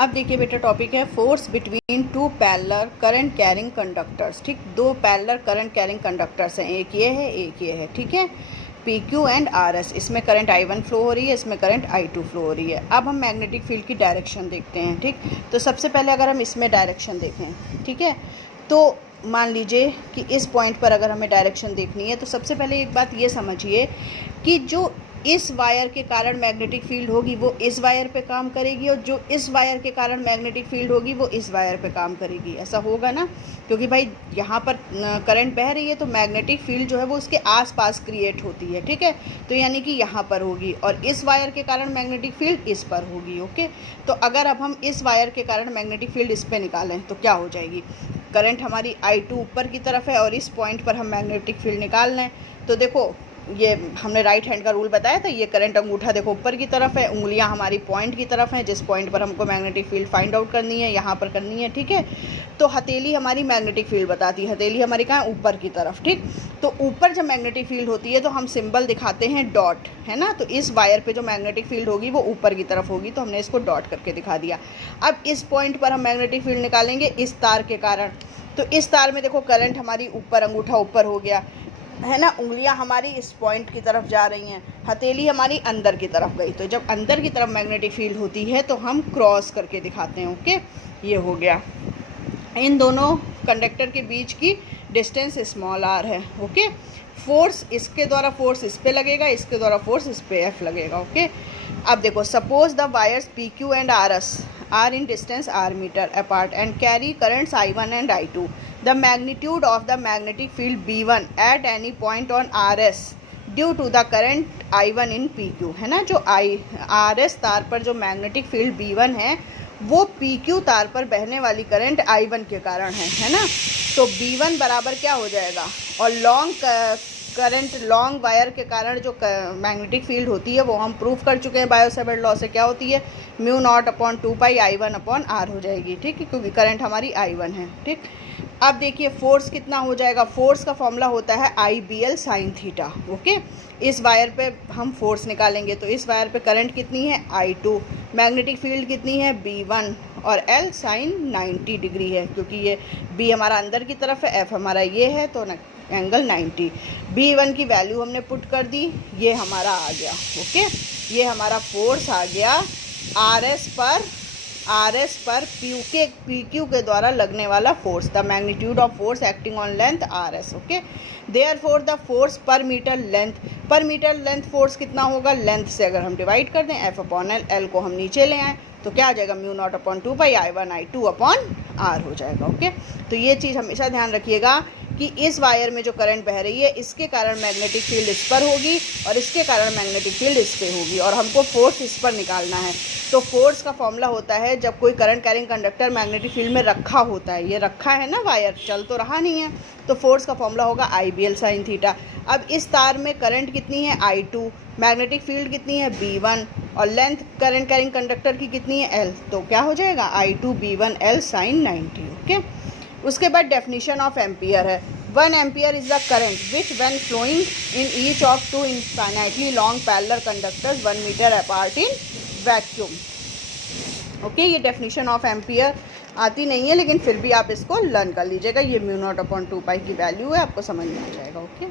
अब देखिए बेटा, टॉपिक है force between two parallel current carrying conductors. ठीक, दो पैरेलल करंट कैरिंग कंडक्टर्स हैं, एक ये है एक ये है। ठीक है, P Q and R S. इसमें करंट I1 फ्लो हो रही है, इसमें करंट I2 फ्लो हो रही है। अब हम मैग्नेटिक फील्ड की डायरेक्शन देखते हैं। ठीक, तो सबसे पहले अगर हम इसमें डायरेक्शन देखें, ठीक है, तो मान लीजिए कि इस पॉइंट पर अगर हमें डायरेक्शन देखनी है तो सबसे पहले एक बात ये समझिए कि जो इस वायर के कारण मैग्नेटिक फील्ड होगी वो इस वायर पे काम करेगी, और जो इस वायर के कारण मैग्नेटिक फील्ड होगी वो इस वायर पे काम करेगी। ऐसा होगा ना, क्योंकि भाई यहाँ पर करंट बह रही है तो मैग्नेटिक फील्ड जो है वो उसके आसपास क्रिएट होती है। ठीक है, तो यानी कि यहाँ पर होगी, और इस वायर के कारण मैग्नेटिक फील्ड इस पर होगी। ओके, तो अगर अब हम इस वायर के कारण मैग्नेटिक फील्ड इस पर निकालें तो क्या हो जाएगी? करंट हमारी I2 ऊपर की तरफ है और इस पॉइंट पर हम मैग्नेटिक फील्ड निकाल लें तो देखो, ये हमने राइट हैंड का रूल बताया था। ये करंट अंगूठा देखो ऊपर की तरफ है, उंगलियां हमारी पॉइंट की तरफ हैं, जिस पॉइंट पर हमको मैग्नेटिक फील्ड फाइंड आउट करनी है यहाँ पर करनी है। ठीक है, तो हथेली हमारी मैग्नेटिक फील्ड बताती है, हथेली हमारी कहाँ है? ऊपर की तरफ। ठीक, तो ऊपर जब मैग्नेटिक फील्ड होती है तो हम सिंबल दिखाते हैं डॉट, है ना। तो इस वायर पे जो मैग्नेटिक फील्ड होगी वो ऊपर की तरफ होगी, तो हमने इसको डॉट करके दिखा दिया। अब इस पॉइंट पर हम मैग्नेटिक फील्ड निकालेंगे इस तार के कारण। तो इस तार में देखो करंट हमारी ऊपर, अंगूठा ऊपर हो गया, है ना, उंगलियां हमारी इस पॉइंट की तरफ जा रही हैं, हथेली हमारी अंदर की तरफ गई। तो जब अंदर की तरफ मैग्नेटिक फील्ड होती है तो हम क्रॉस करके दिखाते हैं। ओके, ये हो गया। इन दोनों कंडक्टर के बीच की डिस्टेंस स्मॉल r है। ओके, फोर्स इसके द्वारा फोर्स इस पे लगेगा, इसके द्वारा फोर्स इस पे F लगेगा। ओके, अब देखो, suppose the wires PQ and RS are in distance r meter apart and carry currents I1 and I2. The magnitude of the magnetic field B1 at any point on RS due to the current I1 in PQ, है ना। जो RS तार पर जो magnetic field B1 है वो PQ तार पर बहने वाली करंट I1 के कारण है ना। तो B1 बराबर क्या हो जाएगा? और करंट लॉन्ग वायर के कारण जो मैग्नेटिक फील्ड होती है वो हम प्रूफ कर चुके हैं बायो-सेवर्ट लॉ से। क्या होती है? μ0/2πI1/r हो जाएगी। ठीक है, क्योंकि करंट हमारी I1 है। ठीक, अब देखिए फोर्स कितना हो जाएगा? फोर्स का फॉर्मूला होता है IBL sin थीटा। ओके, इस वायर पे हम फोर्स निकालेंगे तो इस वायर पे करंट कितनी है? I2, मैग्नेटिक फील्ड कितनी है? B1, और L sin 90 डिग्री है, क्योंकि ये B हमारा अंदर की तरफ है, F हमारा ये है, तो एंगल 90। B1 की वैल्यू हमने पुट कर दी, ये हमारा आ गया। ओके, ये हमारा फोर्स आ गया RS पर PQ के द्वारा लगने वाला force, the magnitude of force acting on length RS। Okay, therefore the force पर मीटर लेंथ फोर्स कितना होगा? लेंथ से अगर हम डिवाइड कर दें F/L, L को हम नीचे ले आएँ तो क्या आ जाएगा? μ0/2πI1I2/r हो जाएगा। ओके, तो ये चीज़ हमेशा ध्यान रखिएगा कि इस वायर में जो करंट बह रही है इसके कारण मैग्नेटिक फील्ड इस पर होगी और इसके कारण मैग्नेटिक फील्ड इस पे होगी, और हमको फोर्स इस पर निकालना है। तो फोर्स का फॉर्मूला होता है, जब कोई current carrying conductor magnetic field में रखा होता है, ये रखा है ना वायर, चल तो रहा नहीं है, तो फोर्स का फॉर्मूला होगा IBL sin थीटा। अब इस तार में करंट कितनी है? I2, मैग्नेटिक फील्ड कितनी है? B1, और लेंथ करंट कैरिंग कंडक्टर की कितनी है? L, तो क्या हो जाएगा? I2 B1 L sin 90। Okay, उसके बाद डेफिनेशन ऑफ एम्पियर है। 1 ampere is the current which when flowing in each of 2 infinitely long parallel conductors 1 metre apart in vacuum. Okay, ये डेफिनेशन ऑफ एम्पियर आती नहीं है, लेकिन फिर भी आप इसको लर्न कर लीजिएगा। ये μ0/2π की वैल्यू है, आपको समझ में आ जाएगा। ओके।